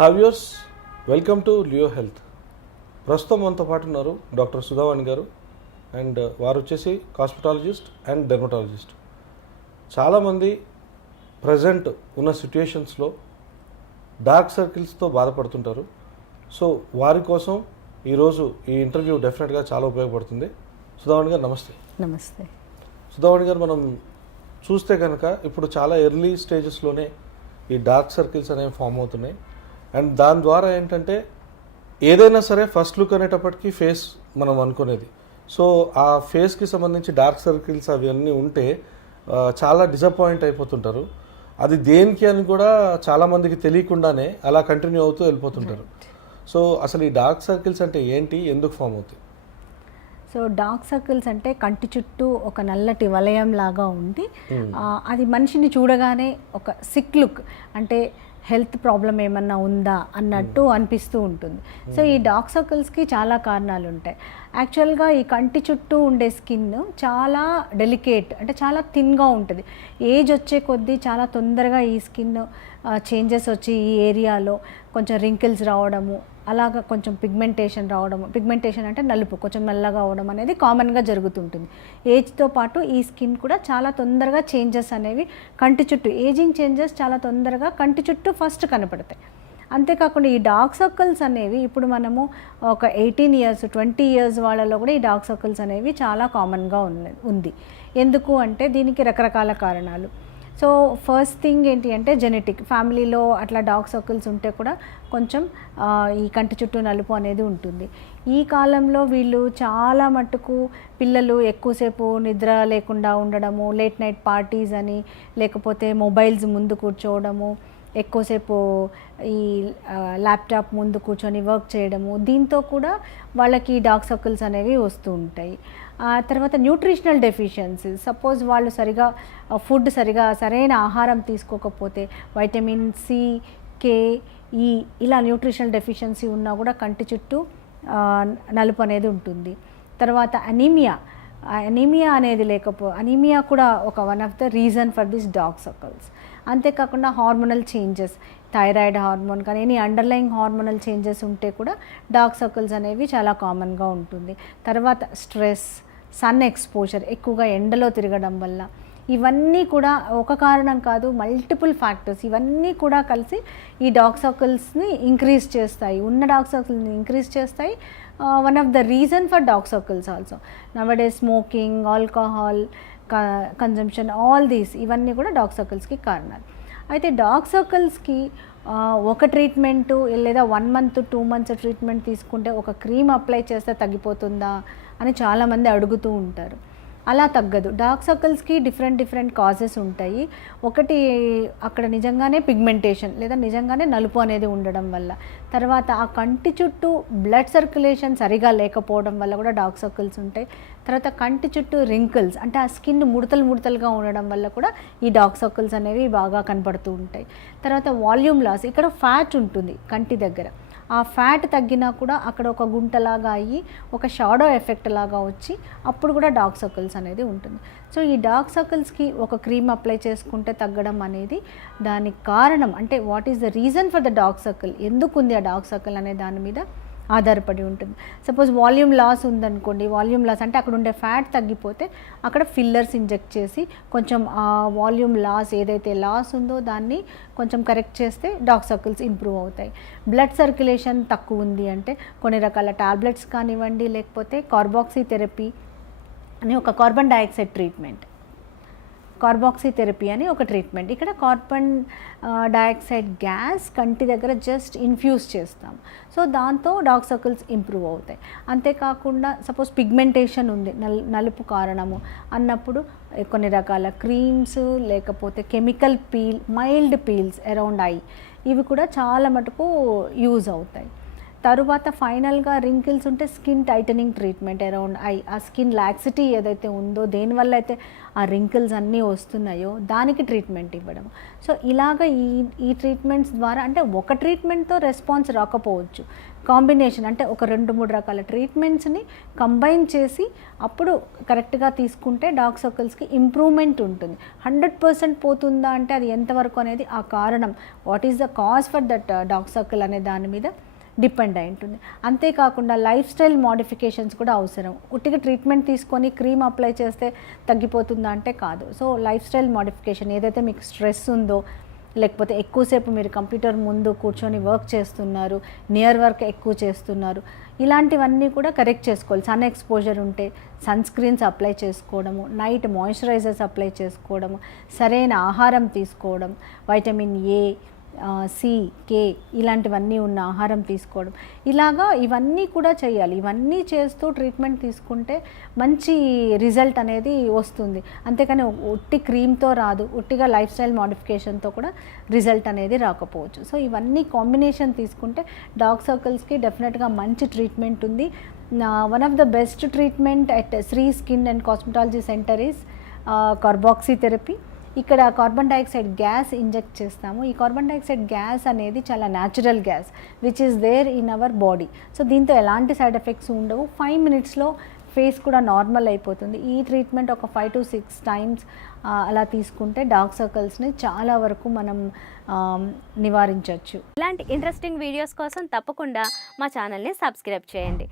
హావ్యూర్స్, welcome to Leo health. ప్రస్తుతం మనతో పాటు ఉన్నారు డాక్టర్ సుధావాణి గారు. అండ్ వారు వచ్చేసి కాస్మెటాలజిస్ట్ అండ్ డెర్మటాలజిస్ట్. చాలామంది ప్రజెంట్ ఉన్న సిట్యుయేషన్స్లో డార్క్ సర్కిల్స్తో బాధపడుతుంటారు. సో వారి కోసం ఈరోజు ఈ ఇంటర్వ్యూ డెఫినెట్గా చాలా ఉపయోగపడుతుంది. సుధావాణి గారు నమస్తే. నమస్తే. సుధావాణి గారు, మనం చూస్తే కనుక ఇప్పుడు చాలా ఎర్లీ స్టేజెస్లోనే ఈ డార్క్ సర్కిల్స్ అనేవి ఫామ్ అవుతున్నాయి. అండ్ దాని ద్వారా ఏంటంటే ఏదైనా సరే ఫస్ట్ లుక్ అనేటప్పటికీ ఫేస్ మనం అనుకునేది. సో ఆ ఫేస్కి సంబంధించి డార్క్ సర్కిల్స్ అవన్నీ ఉంటే చాలా డిసప్పాయింట్ అయిపోతుంటారు. అది దేనికి అని కూడా చాలామందికి తెలియకుండానే అలా కంటిన్యూ అవుతూ వెళ్ళిపోతుంటారు. సో అసలు ఈ డార్క్ సర్కిల్స్ అంటే ఏంటి, ఎందుకు ఫామ్ అవుతాయి? సో డార్క్ సర్కిల్స్ అంటే కంటి చుట్టూ ఒక నల్లటి వలయం లాగా ఉండి అది మనిషిని చూడగానే ఒక సిక్ లుక్, అంటే హెల్త్ ప్రాబ్లం ఏమన్నా ఉందా అన్నట్టు అనిపిస్తూ ఉంటుంది. సో ఈ డార్క్ సర్కిల్స్కి చాలా కారణాలు ఉంటాయి. యాక్చువల్గా ఈ కంటి చుట్టూ ఉండే స్కిన్ చాలా డెలికేట్, అంటే చాలా థిన్గా ఉంటుంది. ఏజ్ వచ్చే కొద్దీ చాలా తొందరగా ఈ స్కిన్ చేంజెస్ వచ్చి ఈ ఏరియాలో కొంచెం రింకిల్స్ రావడము, అలాగా కొంచెం పిగ్మెంటేషన్ రావడము. పిగ్మెంటేషన్ అంటే నలుపు, కొంచెం నల్లగా అవడం అనేది కామన్గా జరుగుతుంటుంది. ఏజ్తో పాటు ఈ స్కిన్ కూడా చాలా తొందరగా చేంజెస్ అనేవి కంటి చుట్టూ, ఏజింగ్ చేంజెస్ చాలా తొందరగా కంటి చుట్టూ ఫస్ట్ కనపడతాయి. అంతేకాకుండా ఈ డార్క్ సర్కిల్స్ అనేవి ఇప్పుడు మనము ఒక 18 ఇయర్స్ 20 ఇయర్స్ వాళ్ళలో కూడా ఈ డార్క్ సర్కిల్స్ అనేవి చాలా కామన్గా ఉంది. ఎందుకు అంటే దీనికి రకరకాల కారణాలు. సో ఫస్ట్ థింగ్ ఏంటి అంటే జెనెటిక్. ఫ్యామిలీలో అట్లా డార్క్ సర్కిల్స్ ఉంటే కూడా కొంచెం ఈ కంటి చుట్టూ నలుపు అనేది ఉంటుంది. ఈ కాలంలో వీళ్ళు చాలా మట్టుకు పిల్లలు ఎక్కువసేపు నిద్ర లేకుండా ఉండడము, లేట్ నైట్ పార్టీస్ అని, లేకపోతే మొబైల్స్ ముందు కూర్చోవడము, ఎక్కువసేపు ఈ ల్యాప్టాప్ ముందు కూర్చొని వర్క్ చేయడము, దీంతో కూడా వాళ్ళకి డార్క్ సర్కిల్స్ అనేవి వస్తూ ఉంటాయి. తర్వాత న్యూట్రిషనల్ డెఫిషియన్సీ. సపోజ్ వాళ్ళు సరైన ఆహారం తీసుకోకపోతే వైటమిన్ సి, కే, ఈ ఇలా న్యూట్రిషనల్ డెఫిషియన్సీ ఉన్నా కూడా కంటి చుట్టూ నలుపు అనేది ఉంటుంది. తర్వాత అనీమియా అనేది అనీమియా కూడా ఒక one of the reason for this dark circles. అంతేకాకుండా హార్మోనల్ చేంజెస్, థైరాయిడ్ హార్మోన్ కానీ ఎనీ అండర్లయింగ్ హార్మోనల్ చేంజెస్ ఉంటే కూడా డార్క్ సర్కిల్స్ అనేవి చాలా కామన్గా ఉంటుంది. తర్వాత స్ట్రెస్, సన్ ఎక్స్పోజర్, ఎక్కువగా ఎండలో తిరగడం వల్ల, ఇవన్నీ కూడా ఒక కారణం కాదు, మల్టిపుల్ ఫ్యాక్టర్స్, ఇవన్నీ కూడా కలిసి ఈ డార్క్ సర్కిల్స్ని ఇంక్రీజ్ చేస్తాయి, ఉన్న డార్క్ సర్కిల్ని ఇంక్రీజ్ చేస్తాయి. One of the reason for dark circles also nowadays smoking, alcohol consumption, all these, ఇవన్నీ కూడా డార్క్ సర్కిల్స్కి కారణాలు. అయితే డార్క్ సర్కిల్స్కి ఒక ట్రీట్మెంటు లేదా 1 month 2 months ట్రీట్మెంట్ తీసుకుంటే ఒక క్రీమ్ అప్లై చేస్తే తగ్గిపోతుందా అని చాలామంది అడుగుతూ ఉంటారు. అలా తగ్గదు. డార్క్ సర్కిల్స్కి డిఫరెంట్ కాజెస్ ఉంటాయి. ఒకటి అక్కడ నిజంగానే పిగ్మెంటేషన్ లేదా నిజంగానే నలుపు అనేది ఉండడం వల్ల, తర్వాత ఆ కంటి చుట్టూ బ్లడ్ సర్క్యులేషన్ సరిగా లేకపోవడం వల్ల కూడా డార్క్ సర్కిల్స్ ఉంటాయి. తర్వాత కంటి చుట్టూ రింకిల్స్, అంటే ఆ స్కిన్ ముడతలుగా ఉండడం వల్ల కూడా ఈ డార్క్ సర్కిల్స్ అనేవి బాగా కనపడుతూ ఉంటాయి. తర్వాత వాల్యూమ్ లాస్, ఇక్కడ ఫ్యాట్ ఉంటుంది కంటి దగ్గర, ఆ ఫ్యాట్ తగ్గినా కూడా అక్కడ ఒక గుంటలాగా అయ్యి ఒక షాడో ఎఫెక్ట్ లాగా వచ్చి అప్పుడు కూడా డార్క్ సర్కిల్స్ అనేది ఉంటుంది. సో ఈ డార్క్ సర్కిల్స్కి ఒక క్రీమ్ అప్లై చేసుకుంటే తగ్గడం అనేది దానికి కారణం, అంటే what is the reason for the dark circle, ఎందుకు ఉంది ఆ డార్క్ సర్కిల్ అనే దాని మీద ఆధారపడి ఉంటుంది. సపోజ్ వాల్యూమ్ లాస్ ఉందనుకోండి, వాల్యూమ్ లాస్ అంటే అక్కడ ఉండే ఫ్యాట్ తగ్గిపోతే అక్కడ ఫిల్లర్స్ ఇంజెక్ట్ చేసి కొంచెం ఆ వాల్యూమ్ లాస్, ఏదైతే లాస్ ఉందో దాన్ని కొంచెం కరెక్ట్ చేస్తే డార్క్ సర్కిల్స్ ఇంప్రూవ్ అవుతాయి. బ్లడ్ సర్క్యులేషన్ తక్కువ ఉంది అంటే కొన్ని రకాల టాబ్లెట్స్ కానివ్వండి, లేకపోతే కార్బాక్సీ థెరపీ అని ఒక carbon dioxide treatment, carboxy therapy అని ఒక ట్రీట్మెంట్. ఇక్కడ కార్బన్ డైఆక్సైడ్ గ్యాస్ కంటి దగ్గర జస్ట్ ఇన్ఫ్యూజ్ చేస్తాం. సో దాంతో డార్క్ సర్కిల్స్ ఇంప్రూవ్ అవుతాయి. అంతేకాకుండా సపోజ్ పిగ్మెంటేషన్ ఉంది, నలుపు కారణము అన్నప్పుడు కొన్ని రకాల క్రీమ్స్, లేకపోతే chemical mild peels around I, ఇవి కూడా చాలా మటుకు యూజ్ అవుతాయి. తరువాత ఫైనల్గా రింకిల్స్ ఉంటే skin titling treatment around I, ఆ స్కిన్ లాక్సిటీ ఏదైతే ఉందో దేనివల్ల అయితే ఆ రింకిల్స్ అన్నీ వస్తున్నాయో దానికి ట్రీట్మెంట్ ఇవ్వడం. సో ఇలాగ ఈ ట్రీట్మెంట్స్ ద్వారా అంటే ఒక ట్రీట్మెంట్తో రెస్పాన్స్ రాకపోవచ్చు, కాంబినేషన్ అంటే ఒక 2-3 రకాల ట్రీట్మెంట్స్ని కంబైన్ చేసి అప్పుడు కరెక్ట్గా తీసుకుంటే డార్క్ సర్కిల్స్కి ఇంప్రూవ్మెంట్ ఉంటుంది. 100% పోతుందా అంటే అది ఎంతవరకు అనేది ఆ కారణం, what is the cause for that dark circle అనే దాని మీద డిపెండ్ అయి ఉంటుంది. అంతేకాకుండా లైఫ్ స్టైల్ మోడిఫికేషన్స్ కూడా అవసరం. ఉట్టిగా ట్రీట్మెంట్ తీసుకొని క్రీమ్ అప్లై చేస్తే తగ్గిపోతుందా అంటే కాదు. సో లైఫ్ స్టైల్ మోడిఫికేషన్, ఏదైతే మీకు స్ట్రెస్ ఉందో, లేకపోతే ఎక్కువసేపు మీరు కంప్యూటర్ ముందు కూర్చొని వర్క్ చేస్తున్నారు, నియర్ వర్క్ ఎక్కువ చేస్తున్నారు, ఇలాంటివన్నీ కూడా కరెక్ట్ చేసుకోవాలి. సన్ ఎక్స్పోజర్ ఉంటే సన్ స్క్రీన్స్ అప్లై చేసుకోవడము, నైట్ మాయిశ్చరైజర్స్ అప్లై చేసుకోవడము, సరైన ఆహారం తీసుకోవడం, వైటమిన్ ఏ, సి, కే ఇలాంటివన్నీ ఉన్న ఆహారం తీసుకోవడం, ఇలాగా ఇవన్నీ కూడా చేయాలి. ఇవన్నీ చేస్తూ ట్రీట్మెంట్ తీసుకుంటే మంచి రిజల్ట్ అనేది వస్తుంది. అంతేకాని ఉట్టి క్రీమ్తో రాదు, ఉట్టిగా లైఫ్ స్టైల్ మోడిఫికేషన్తో కూడా రిజల్ట్ అనేది రాకపోవచ్చు. సో ఇవన్నీ కాంబినేషన్ తీసుకుంటే డార్క్ సర్కిల్స్కి డెఫినెట్గా మంచి ట్రీట్మెంట్ ఉంది. One of the best treatment at Sri skin and cosmetology center is carboxy therapy. ఇక్కడ కార్బన్ డైఆక్సైడ్ గ్యాస్ ఇంజెక్ట్ చేస్తాము. ఈ కార్బన్ డైఆక్సైడ్ గ్యాస్ అనేది చాలా natural gas which is there in our body. So దీంతో ఎలాంటి సైడ్ ఎఫెక్ట్స్ ఉండవు. 5 minutesలో face కూడా normal అయిపోతుంది. ఈ ట్రీట్మెంట్ ఒక 5 to 6 times అలా తీసుకుంటే డార్క్ సర్కిల్స్ని చాలా వరకు మనం నివారించవచ్చు. ఇలాంటి ఇంట్రెస్టింగ్ వీడియోస్ కోసం తప్పకుండా మా ఛానల్ని సబ్స్క్రైబ్ చేయండి.